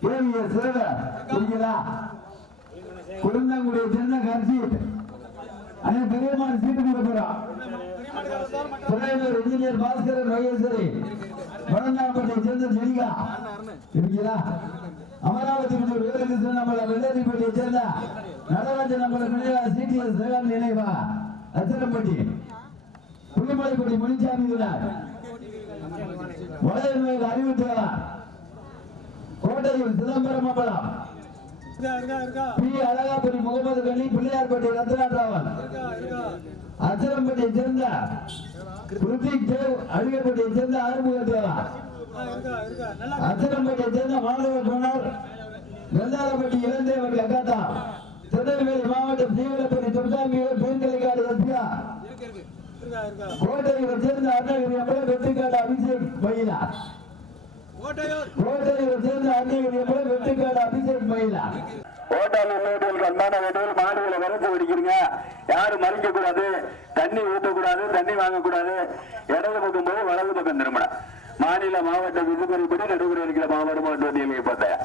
கேவிய சேவை புரியுதா? குழந்தைங்களுடைய சின்ன கட்சி அதே பெரியமான சீட்டு கொடுக்கிறோம் துறையூர் இன்ஜினியர் பாஸ்கரன் மகேஸ்வரி வடநாம்பட்டை சேர்ந்த ஜெனிகா. இருக்கீங்களா அமராவதி முதல் நம்மள வெள்ளரிப்பட்டியை சேர்ந்த நடராஜன் நம்மள நினைவா சிடிஎஸ் சேகர் நினைவா அச்சரம்பட்டி புளிமலைப்பட்டி முனிசாமி விழார் வளையல் அறிவித்தவா கோட்டையில் சிதம்பரம் அம்பலம் பி. அழகாபுரி முகமது கனி பிள்ளையார்பட்டி ரத்னாராவன் அச்சரம்பட்டியை சேர்ந்த ருத்திக் தேவ் அடிகப்பட்டியை சேர்ந்த ஆறுமுக தேவா. அச்சரம்பட்டியை சேர்ந்த மாணவ குணர் வெள்ளாளப்பட்டி இளந்தேவன் அக்காத்தா திருநெல்வேலி மாவட்டம் சீவலப்பட்டி துர்காம்பியூர் பெண்களுக்காடு எஸ்பியா கோட்டையை சேர்ந்த அருணகிரி அம்பலம் வெற்றிக்காடு அபிஷேக் மயிலா. கோட்டையை சேர்ந்த அம்பலம் வெற்றிக்காடு அபிஷேக் மயிலா. அன்பான மாடுகளை பிடிக்கிறீங்க யாரும் மறிக்க கூடாது. தண்ணி ஊற்றக்கூடாது தண்ணி வாங்கக்கூடாது இடது பக்கம் போய் வலது பக்கம் திரும்பணும். மாநில மாவட்ட விதிமுறைப்படி நடைமுறை இருக்கிற மாவட்ட மாவட்ட பார்த்தேன்